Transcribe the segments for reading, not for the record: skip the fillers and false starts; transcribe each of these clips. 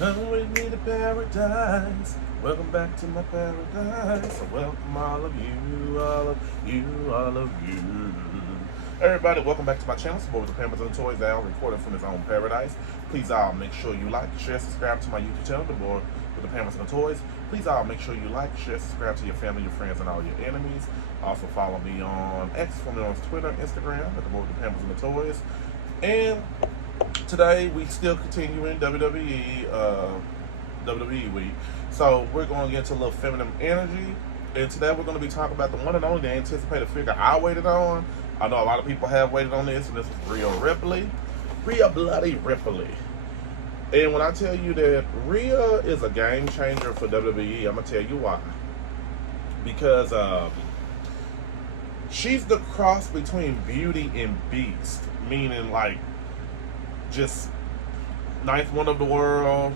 Come with me to paradise. Welcome back to my paradise. So welcome all of you, all of you, all of you. Everybody, welcome back to my channel. Support the Pampers and Toys Al, recording from his own paradise. Please all make sure you like, share, subscribe to my YouTube channel, The Boy with the Pampers and the Toys. Please all make sure you like, share, subscribe to your family, your friends, and all your enemies. Also follow me on X, follow me on Twitter, Instagram, at The Boy with the Pampers and the Toys. And today we still continuing WWE week. So we're going to get into a little feminine energy. And today we're going to be talking about the one and only, the anticipated figure I waited on. I know a lot of people have waited on this, and this is Rhea Ripley. Rhea bloody Ripley. And when I tell you that Rhea is a game changer for WWE, I'm going to tell you why. Because she's the cross between Beauty and Beast. Meaning, like, just ninth one of the world.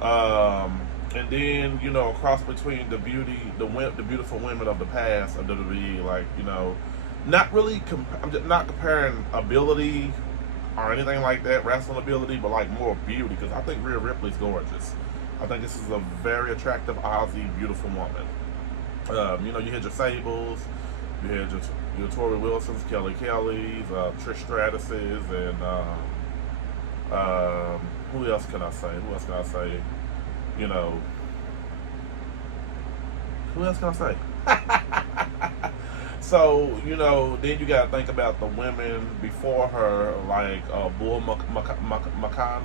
And then, you know, a cross between the beautiful women of the past of WWE. Like, you know, not really, I'm just not comparing ability or anything like that, wrestling ability, but like more beauty, because I think Rhea Ripley's gorgeous. I think this is a very attractive, Aussie, beautiful woman. You know, you had your Sables, you had your Tori Wilsons, Kelly Kellys, Trish Stratus's, and who else can I say? You know, who else can I say? So, you know, then you gotta think about the women before her, like Bull Mikado,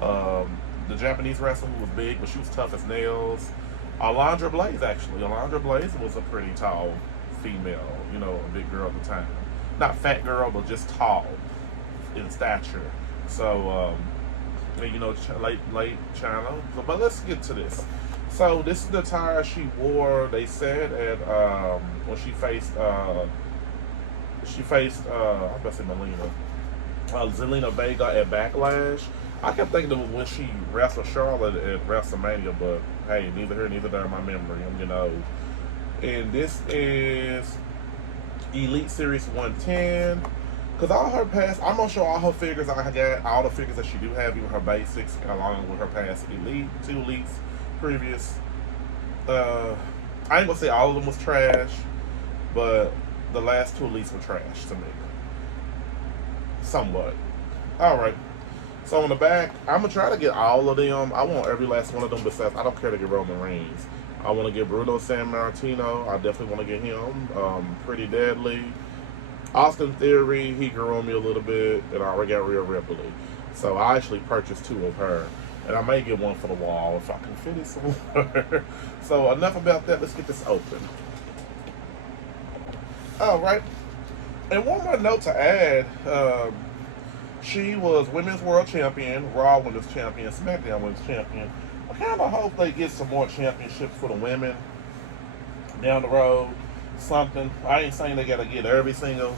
the Japanese wrestler who was big, but she was tough as nails. Alundra Blaze, actually. Alundra Blaze was a pretty tall female, you know, a big girl at the time. Not fat girl, but just tall in stature. So, you know, late China. So, but let's get to this. So this is the attire she wore. They said at when she faced I was about to say Zelina Vega at Backlash. I kept thinking it was when she wrestled Charlotte at WrestleMania, but hey, neither here, neither there in my memory. You know. And this is Elite Series 110. Because all her past, I'm going to show all her figures. I got all the figures that she do have, even her basics, along with her past Elite, 2 Elites previous. I ain't going to say all of them was trash, but the last 2 Elites were trash to me. Somewhat. Alright. So on the back, I'm going to try to get all of them. I want every last one of them, besides I don't care to get Roman Reigns. I want to get Bruno Sammartino. I definitely want to get him. Pretty Deadly. Austin Theory, he grew on me a little bit, and I already got Rhea Ripley. So I actually purchased 2 of her. And I may get one for the wall if I can fit it somewhere. So enough about that, let's get this open. Alright. And one more note to add, she was Women's World Champion, Raw Women's Champion, SmackDown Women's Champion. I kind of hope they get some more championships for the women down the road. Something. I ain't saying they gotta get every single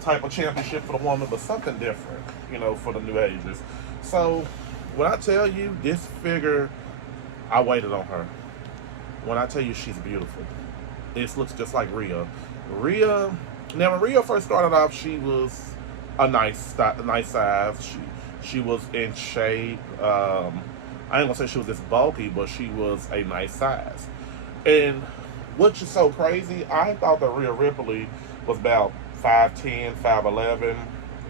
type of championship for the woman, but something different, you know, for the new ages. So when I tell you this figure, I waited on her. When I tell you she's beautiful, this looks just like Rhea. Now when Rhea first started off, she was a nice size. She was in shape. I ain't gonna say she was this bulky, but she was a nice size. And which is so crazy, I thought that Rhea Ripley was about 5'10", 5'11",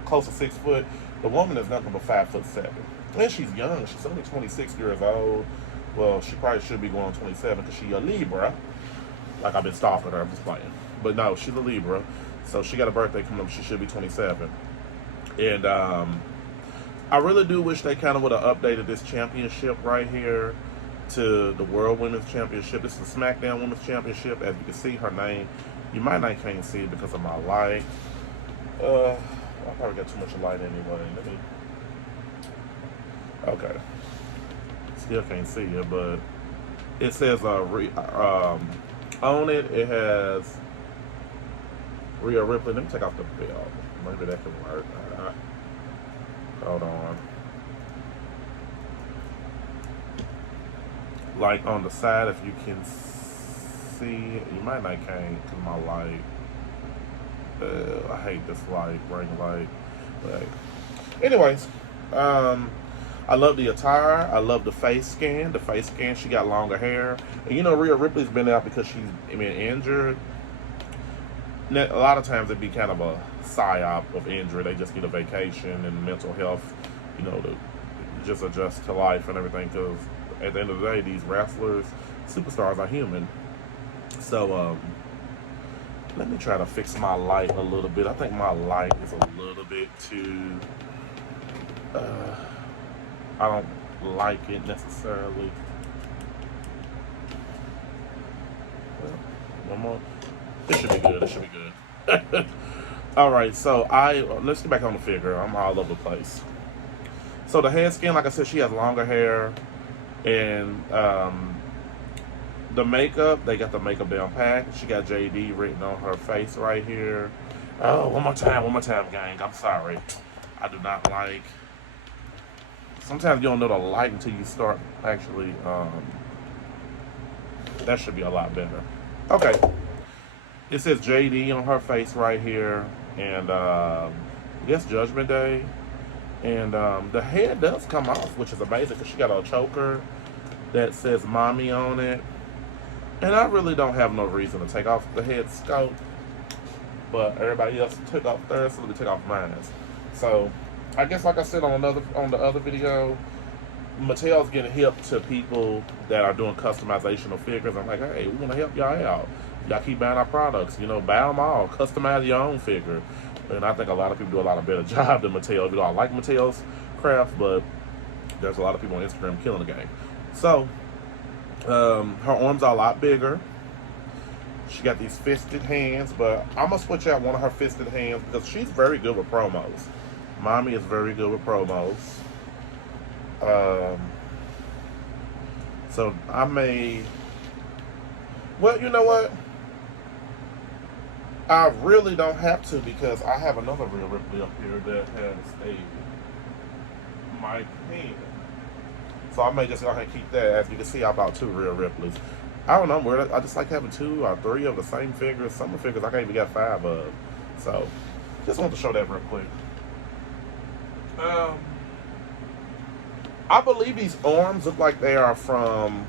close to 6 foot. The woman is nothing but 5'7". And she's young. She's only 26 years old. Well, she probably should be going on 27 because she's a Libra. Like, I've been stalking her. I'm just playing. But no, she's a Libra. So she got a birthday coming up. She should be 27. And I really do wish they kind of would have updated this championship right here to the World Women's Championship. This is the SmackDown Women's Championship. As you can see, her name, you might not can't see it because of my light. I probably got too much light anyway. Okay. Still can't see it, but it says on it. It has Rhea Ripley. Let me take off the belt. Maybe that can work. Hold on. Like on the side, if you can see, you might not can because my light. I hate this light, ring light. But anyways, I love the attire. I love the face scan. The face scan, she got longer hair. And you know, Rhea Ripley's been out because she's been injured. A lot of times it'd be kind of a psyop of injury. They just need a vacation and mental health, you know, to just adjust to life and everything. Because at the end of the day, these wrestlers, superstars are human. So, let me try to fix my light a little bit. I think my light is a little bit too... I don't like it necessarily. Well, one more. This should be good. This should be good. All right, so let's get back on the figure. I'm all over the place. So the head skin, like I said, she has longer hair, and the makeup, they got the makeup down pat. She got JD written on her face right here. Oh, one more time, gang. I'm sorry. I do not like. Sometimes you don't know the light until you start actually. That should be a lot better. Okay. It says JD on her face right here, and I guess Judgment Day. And the head does come off, which is amazing because she got a choker that says "Mommy" on it. And I really don't have no reason to take off the head scope, but everybody else took off theirs, so let me take off mine. So I guess, like I said on the other video, Mattel's getting hip to people that are doing customization of figures. I'm like, hey, we want to help y'all out. Y'all keep buying our products, you know, buy them all, customize your own figure. And I think a lot of people do a lot of better job than Mattel. You know, I like Mattel's craft, but there's a lot of people on Instagram killing the game. So her arms are a lot bigger. She got these fisted hands, but I'm gonna switch out one of her fisted hands because she's very good with promos. Mommy is very good with promos. So I may... Well, you know what? I really don't have to because I have another Rhea Ripley up here that has a mic hand. So I may just go ahead and keep that. As you can see, I bought 2 Rhea Ripleys. I don't know, I'm weird. I just like having 2 or 3 of the same figures. Some of the figures I can't even get 5 of. So just want to show that real quick. I believe these arms look like they are from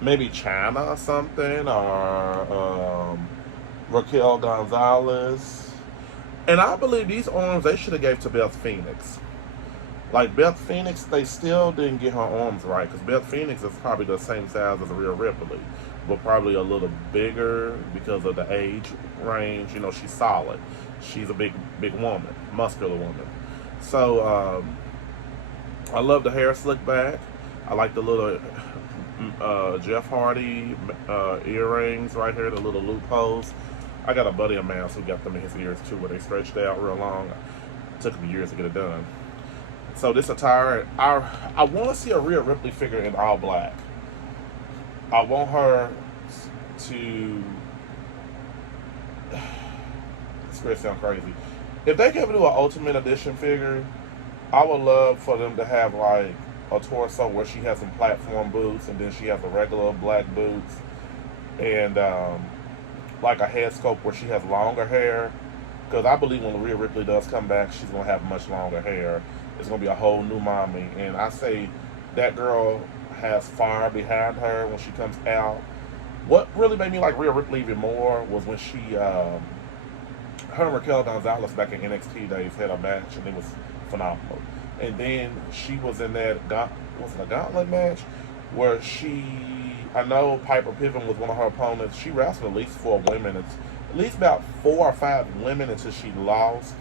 maybe China or something, or Raquel Gonzalez. And I believe these arms they should have gave to Beth Phoenix. Like Beth Phoenix, they still didn't get her arms right because Beth Phoenix is probably the same size as Rhea Ripley, but probably a little bigger because of the age range. You know, she's solid. She's a big woman, muscular woman. So I love the hair slick back. I like the little Jeff Hardy earrings right here, the little loopholes. I got a buddy of mine who got them in his ears too, where they stretched out real long. It took me years to get it done. So this attire, I want to see a Rhea Ripley figure in all black. I want her to... It's going to sound crazy. If they could do an Ultimate Edition figure, I would love for them to have like a torso where she has some platform boots and then she has the regular black boots and like a head sculpt where she has longer hair. Because I believe when Rhea Ripley does come back, she's going to have much longer hair. It's going to be a whole new mommy. And I say that girl has fire behind her when she comes out. What really made me like Rhea Ripley even more was when she, her and Raquel Gonzalez back in NXT days had a match and it was phenomenal. And then she was in that, was it a gauntlet match? Where I know Piper Piven was one of her opponents. She wrestled at least 4 women. It's at least about 4 or 5 women until she lost.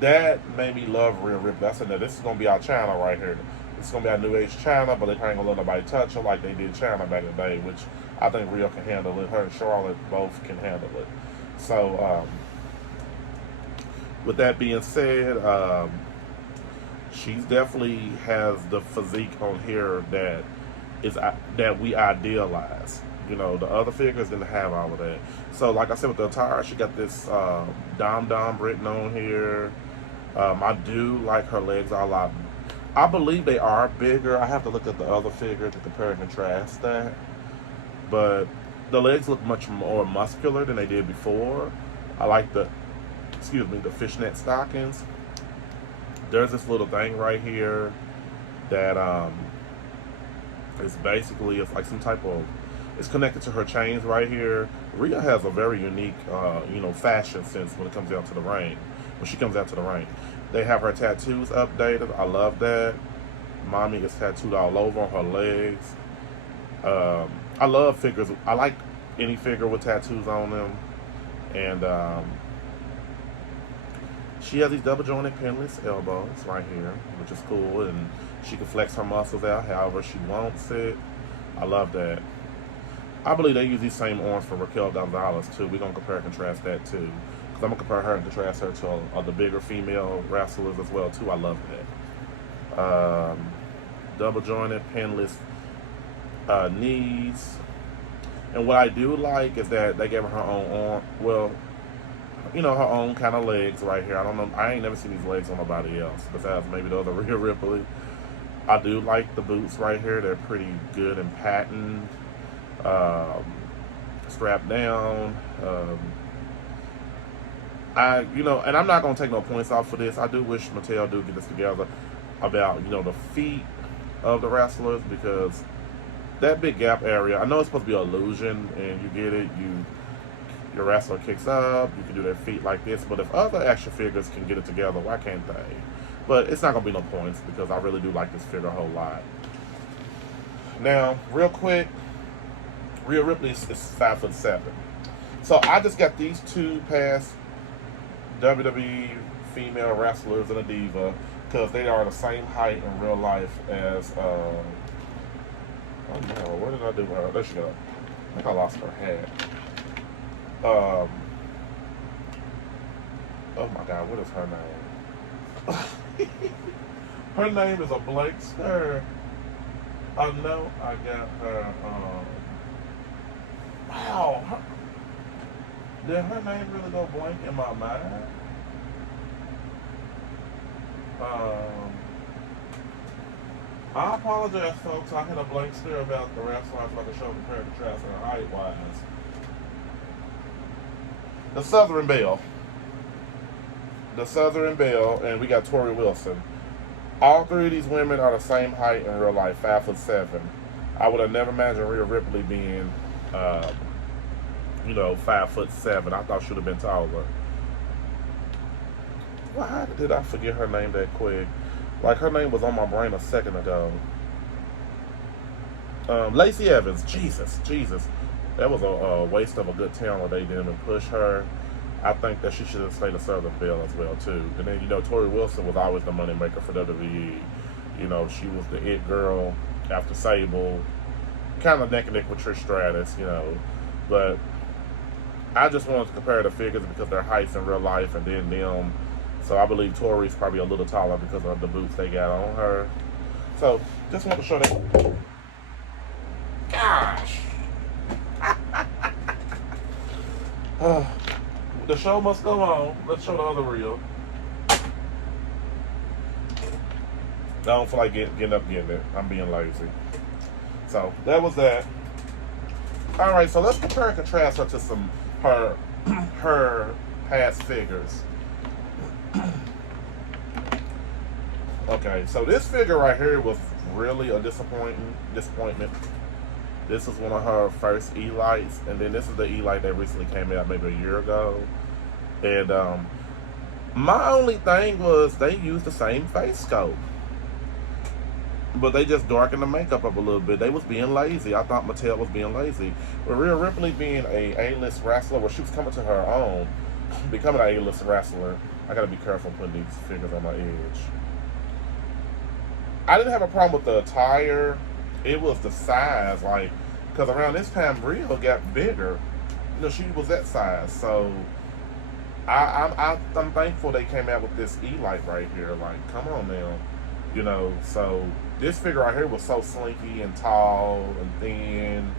That made me love Rhea Ripley. I said, now this is going to be our channel right here. This is going to be our new age channel, but they ain't going to let nobody touch her like they did China back in the day, which I think Rhea can handle it. Her and Charlotte both can handle it. So, with that being said, she's definitely has the physique on here that we idealize. You know, the other figures didn't have all of that. So, like I said, with the attire, she got this Dom written on here. I do like her legs are a lot. I believe they are bigger. I have to look at the other figure to compare and contrast that. But the legs look much more muscular than they did before. I like the fishnet stockings. There's this little thing right here that is basically, it's like some type of, it's connected to her chains right here. Rhea has a very unique fashion sense when it comes down to the ring. When she comes out to the ring, they have her tattoos updated. I love that. Mommy is tattooed all over on her legs. I love figures. I like any figure with tattoos on them. And she has these double jointed pinless elbows right here, which is cool. And she can flex her muscles out however she wants it. I love that. I believe they use these same arms for Raquel Gonzalez too. We're going to compare and contrast that too. Because I'm going to compare her and contrast her to the bigger female wrestlers as well too. I love that. Double jointed, pinless knees. And what I do like is that they gave her own arm. Well, her own kind of legs right here. I don't know. I ain't never seen these legs on nobody else besides maybe the other Rhea Ripley. I do like the boots right here. They're pretty good and patterned. Strapped down. And I'm not gonna take no points off for this. I do wish Mattel do get this together about the feet of the wrestlers, because that big gap area, I know it's supposed to be an illusion and you get it, your wrestler kicks up, you can do their feet like this, but if other action figures can get it together, why can't they? But it's not gonna be no points because I really do like this figure a whole lot. Now, real quick, Rhea Ripley is 5'7". So I just got these two past WWE female wrestlers and a diva, because they are the same height in real life as oh no, what did I do with her? There she go. I think I lost her hat. Oh my god, what is her name? Her name is a blank stare. I know I got her wow. Did her name really go blank in my mind? I apologize, folks. I had a blank stare about the wrestler. I feel like I show compared to contrast her height-wise. The Southern Belle. The Southern Belle, and we got Tori Wilson. All three of these women are the same height in real life, 5'7". I would have never imagined Rhea Ripley being, 5'7". I thought she would have been taller. Why did I forget her name that quick? Like, her name was on my brain a second ago. Lacey Evans. Jesus. That was a waste of a good talent. They didn't even push her. I think that she should have stayed a Southern Belle as well, too. And then, Tori Wilson was always the money maker for WWE. She was the it girl after Sable. Kind of neck and neck with Trish Stratus, But I just wanted to compare the figures because their heights in real life and then them. So I believe Tori's probably a little taller because of the boots they got on her. So just want to show that. Gosh. The show must go on. Let's show the other reel. I don't feel like getting it. I'm being lazy. So that was that. All right, so let's compare and contrast her to some her past figures. Okay, so this figure right here was really a disappointment. This is one of her first Elites, and then this is the Elite that recently came out maybe a year ago. And my only thing was they used the same face sculpt, but they just darkened the makeup up a little bit. They was being lazy. I thought Mattel was being lazy. But Rhea Ripley being a A-list wrestler, well, she was coming to her own, becoming an A-list wrestler. I gotta be careful putting these figures on my edge. I didn't have a problem with the attire. It was the size, because around this time Rhea got bigger. She was that size. So I'm thankful they came out with this Elite right here. Come on now, So this figure right here was so slinky and tall and thin.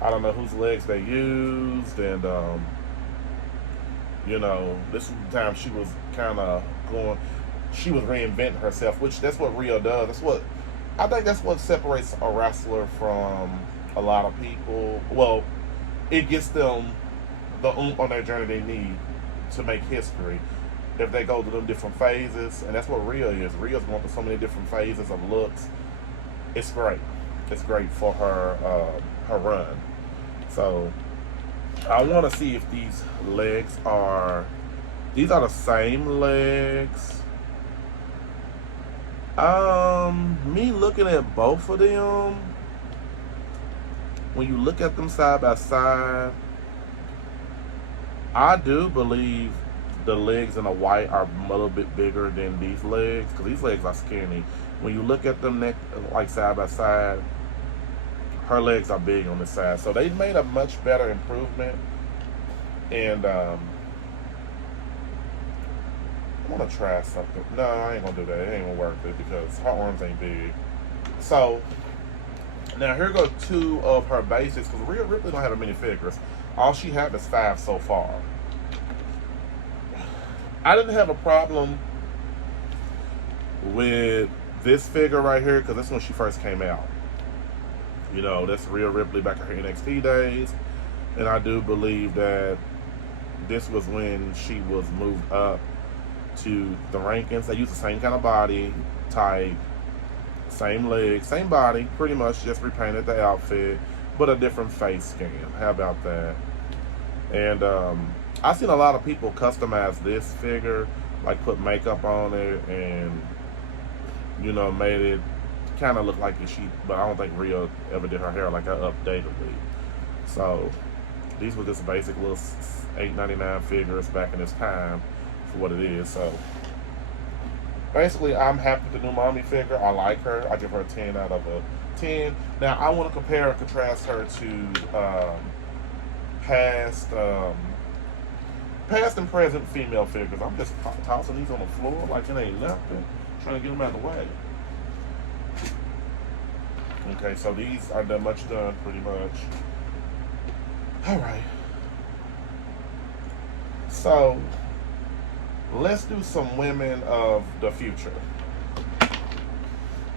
I don't know whose legs they used, and this was the time she was kind of she was reinventing herself, which that's what Rhea does. I think that's what separates a wrestler from a lot of people. Well, it gets them the oomph on their journey they need to make history. if they go through them different phases, and that's what Rhea is. Rhea's going through so many different phases of looks. It's great. It's great for her run. So I want to see if these legs are the same legs. Me looking at both of them, when you look at them side by side, I do believe the legs in the white are a little bit bigger than these legs, because these legs are skinny. When you look at them like side by side, her legs are big on this side. So they made a much better improvement. And I want to try something. No, I ain't gonna do that. It ain't gonna worth it because her arms ain't big. So now here go two of her basics, because Rhea Ripley don't have many figures. All she have is 5 so far. I didn't have a problem with this figure right here, because that's when she first came out. You know, that's Rhea Ripley back in her NXT days. And I do believe that this was when she was moved up to the rankings. They use the same kind of body type, same legs, same body, pretty much, just repainted the outfit, but a different face scan. How about that? And I've seen a lot of people customize this figure, like put makeup on it and, you know, made it kind of look like a sheep, but I don't think Rhea ever did her hair like that updatedly. So these were just basic little $8.99 figures back in this time for what it is. So basically, I'm happy with the new mommy figure. I like her. I give her a 10 out of a 10. Now, I want to compare and contrast her to past and present female figures. I'm just tossing these on the floor like it ain't nothing, trying to get them out of the way. Okay, so these are done pretty much. All right. So let's do some women of the future.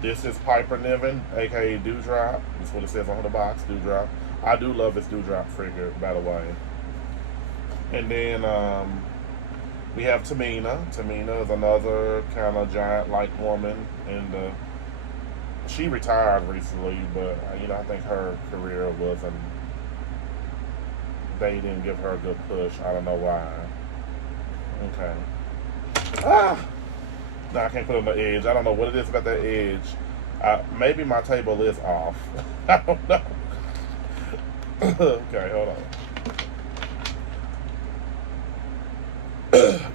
This is Piper Niven, aka Dewdrop. That's what it says on the box, Dewdrop. I do love this Dewdrop figure, by the way. And then we have Tamina. Tamina is another kind of giant-like woman, and she retired recently, but you know, I think her career wasn't. They didn't give her a good push. I don't know why. Okay. No, I can't put it on the edge. I don't know what it is about that edge. Maybe my table is off. I don't know. Okay, hold on.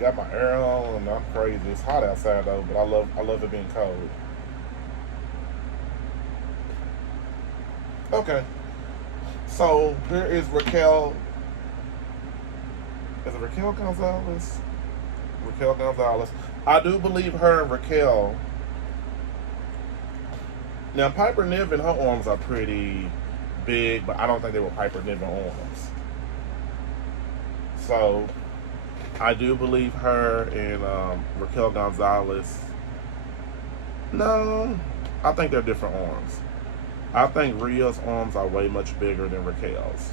Got my air on and I'm crazy. It's hot outside though, but I love it being cold. Okay. So here is Raquel. Is it Raquel Gonzalez? Raquel Gonzalez. I do believe her and Raquel. Now Piper Niven, her arms are pretty big, but I don't think they were Piper Niven arms. So I do believe her and Raquel Gonzalez. No, I think they're different arms. I think Rhea's arms are way much bigger than Raquel's.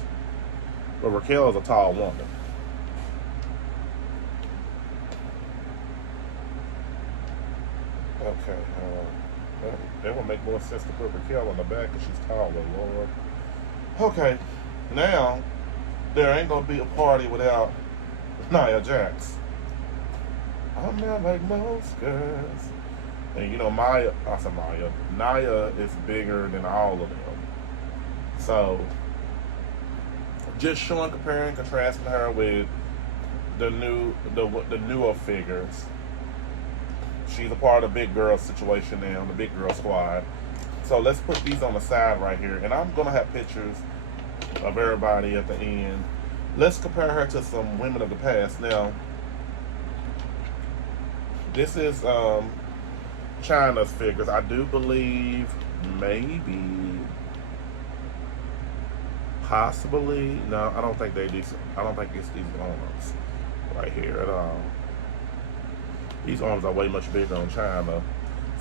But Raquel is a tall woman. Okay, that would make more sense to put Raquel on the back because she's taller, Lord. Okay, now there ain't gonna be a party without Nia Jax. I'm not like most girls. And you know, Nia is bigger than all of them. So, just showing, comparing, contrasting her with the newer figures. She's a part of the big girl situation now, the big girl squad. So let's put these on the side right here. And I'm going to have pictures of everybody at the end. Let's compare her to some women of the past. Now, this is Chyna's figures. I do believe maybe, possibly, no, I don't think they do. I don't think it's these arms right here at all. These arms are way much bigger on Chyna.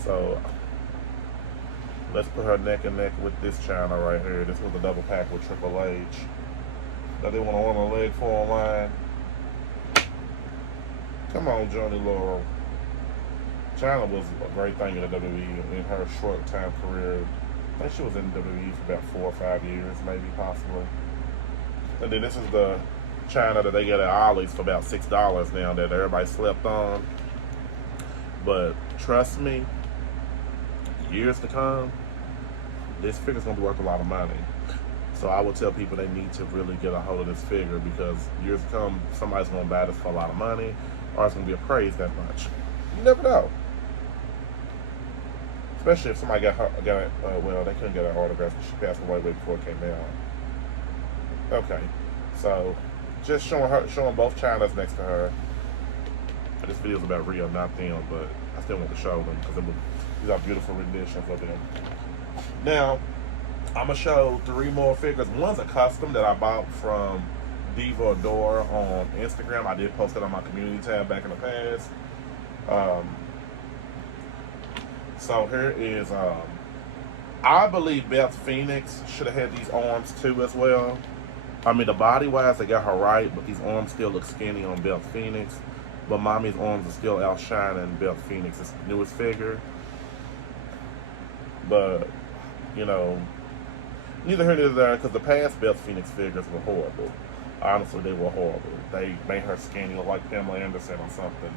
So let's put her neck and neck with this Chyna right here. This was a double pack with Triple H that they want to order a leg for online. Come on, Johnny Laurel. China was a great thing in the WWE in her short time career. I think she was in WWE for about 4 or 5 years, maybe, possibly. And then this is the China that they get at Ollie's for about $6 now that everybody slept on. But trust me, years to come, this figure's gonna be worth a lot of money. So I would tell people they need to really get a hold of this figure, because years to come, somebody's gonna buy this for a lot of money, or it's gonna be appraised that much. You never know. Especially if somebody well, they couldn't get her autograph because she passed away way before it came out. Okay, so just showing both Chinas next to her. This video is about Rhea, not them, but I still want to show them because these are beautiful renditions of them. Now, I'm gonna show 3 more figures. One's a custom that I bought from Diva Adore on Instagram. I did post it on my community tab back in the past. So here is, I believe Beth Phoenix should have had these arms too as well. I mean, the body wise, they got her right, but these arms still look skinny on Beth Phoenix. But Mommy's arms are still outshining Beth Phoenix's newest figure. But, you know, neither here nor there, because the past Beth Phoenix figures were horrible. Honestly, they were horrible. They made her skinny, look like Pamela Anderson or something,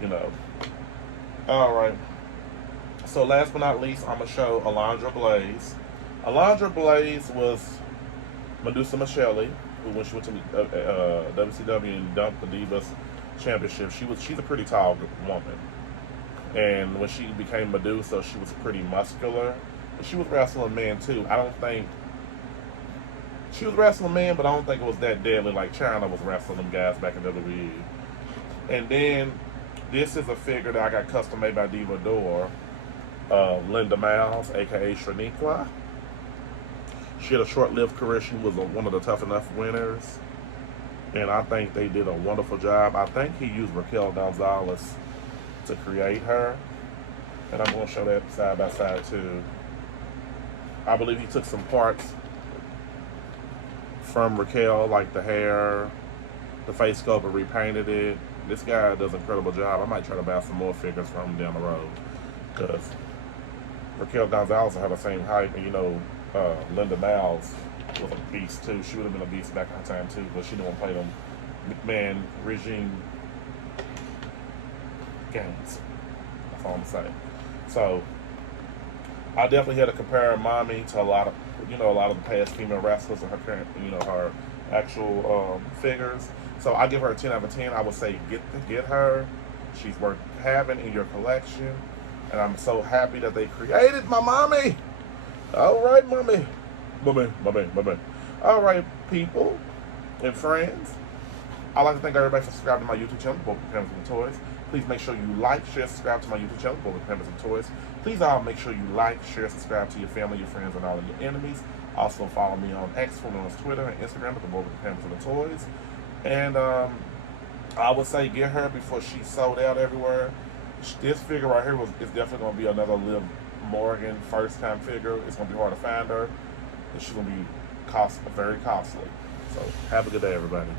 you know. Alright. So last but not least, I'm going to show Alundra Blaze. Alundra Blaze was Medusa Michelli, who when she went to WCW and dumped the Divas Championship, she's a pretty tall woman. And when she became Medusa, she was pretty muscular. And she was wrestling men too. She was wrestling men, but I don't think it was that deadly like China was wrestling them guys back in WWE. And then this is a figure that I got custom made by Diva Adore. Linda Miles, aka Shaniqua. She had a short-lived career. She was one of the Tough Enough winners, and I think they did a wonderful job. I think he used Raquel Gonzalez to create her, and I'm going to show that side by side too. I believe he took some parts from Raquel, like the hair, the face sculpt, and repainted it. This guy does an incredible job. I might try to buy some more figures from him down the road, because Raquel Gonzalez had the same height, and you know, Linda Miles was a beast too. She would have been a beast back in her time too, but she didn't want to play them McMahon regime games. That's all I'm saying. So I definitely had to compare Mommy to a lot of the past female wrestlers and her current, her actual figures. So I give her a 10 out of 10. I would say get her. She's worth having in your collection. And I'm so happy that they created my mommy. All right, mommy. Mommy. All right, people and friends. I'd like to thank everybody for subscribing to my YouTube channel, Both Pampers and Toys. Please make sure you like, share, subscribe to my YouTube channel, Both Pampers and Toys. Please all make sure you like, share, subscribe to your family, your friends, and all of your enemies. Also follow me on X, formerly on Twitter, and Instagram at the Both Pampers and Toys. And I would say get her before she's sold out everywhere. This figure right here is definitely going to be another Liv Morgan first-time figure. It's going to be hard to find her, and she's going to be very costly. So have a good day, everybody.